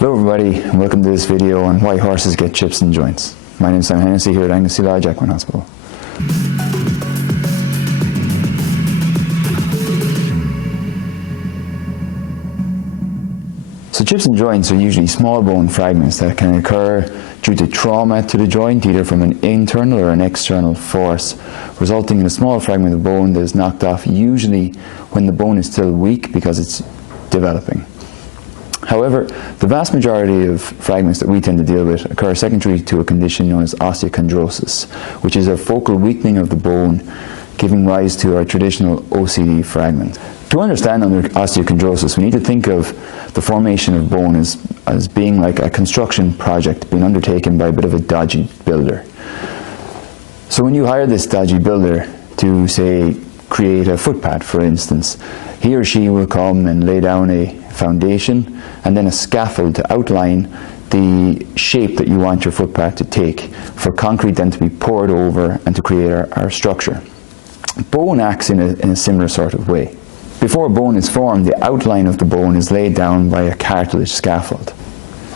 Hello everybody, and welcome to this video on why horses get chips in joints. My name is Hennessy here at Angus Lodge Equine Hospital. So chips in joints are usually small bone fragments that can occur due to trauma to the joint, either from an internal or an external force, resulting in a small fragment of bone that is knocked off, usually when the bone is still weak because it's developing. However, the vast majority of fragments that we tend to deal with occur secondary to a condition known as osteochondrosis, which is a focal weakening of the bone, giving rise to our traditional OCD fragment. To understand osteochondrosis, we need to think of the formation of bone as being like a construction project being undertaken by a bit of a dodgy builder. So when you hire this dodgy builder to, say, create a footpath, for instance, he or she will come and lay down a foundation and then a scaffold to outline the shape that you want your footpath to take, for concrete then to be poured over and to create our structure. Bone acts in a similar sort of way. Before bone is formed, the outline of the bone is laid down by a cartilage scaffold.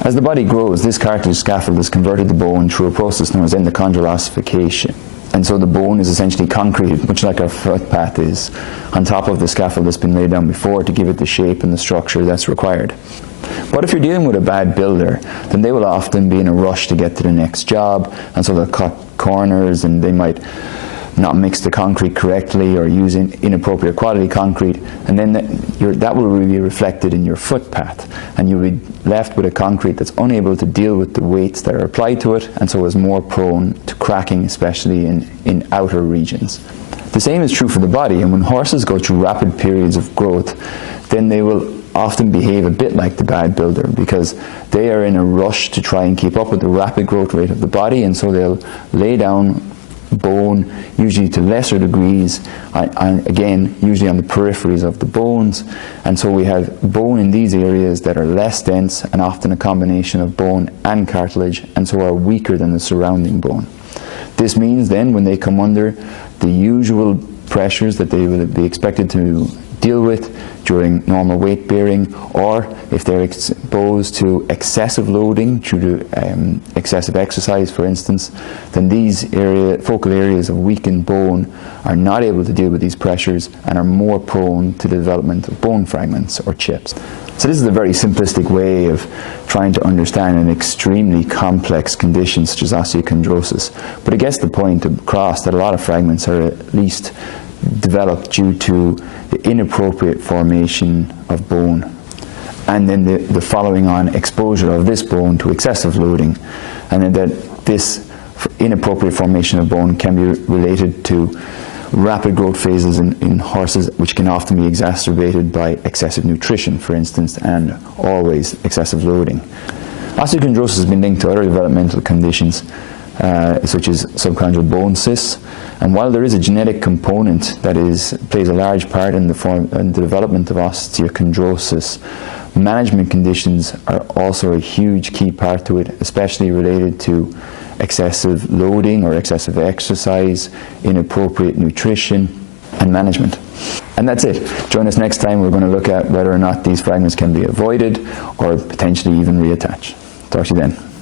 As the body grows, this cartilage scaffold is converted to bone through a process known as endochondral ossification. And so the bone is essentially concreted, much like our footpath is, on top of the scaffold that's been laid down before to give it the shape and the structure that's required. But if you're dealing with a bad builder, then they will often be in a rush to get to the next job, and so they'll cut corners, and they might not mix the concrete correctly or use inappropriate quality concrete, and then that will be reflected in your footpath, and you'll be left with a concrete that's unable to deal with the weights that are applied to it, and so is more prone to cracking, especially in outer regions. The same is true for the body, and when horses go through rapid periods of growth, then they will often behave a bit like the bad builder, because they are in a rush to try and keep up with the rapid growth rate of the body, and so they'll lay down bone, usually to lesser degrees, and again usually on the peripheries of the bones, and so we have bone in these areas that are less dense and often a combination of bone and cartilage, and so are weaker than the surrounding bone. This means then when they come under the usual pressures that they will be expected to deal with during normal weight bearing, or if they're exposed to excessive loading due to excessive exercise, for instance, then these focal areas of weakened bone are not able to deal with these pressures and are more prone to the development of bone fragments or chips. So this is a very simplistic way of trying to understand an extremely complex condition such as osteochondrosis, but it gets the point across that a lot of fragments are at least developed due to the inappropriate formation of bone, and then the following on exposure of this bone to excessive loading, and then that this inappropriate formation of bone can be related to rapid growth phases in horses, which can often be exacerbated by excessive nutrition, for instance, and always excessive loading. Osteochondrosis has been linked to other developmental conditions such as subchondral bone cysts, and while there is a genetic component that plays a large part in the development of osteochondrosis, management conditions are also a huge key part to it, especially related to excessive loading or excessive exercise, inappropriate nutrition, and management. And that's it. Join us next time. We're going to look at whether or not these fragments can be avoided or potentially even reattach. Talk to you then.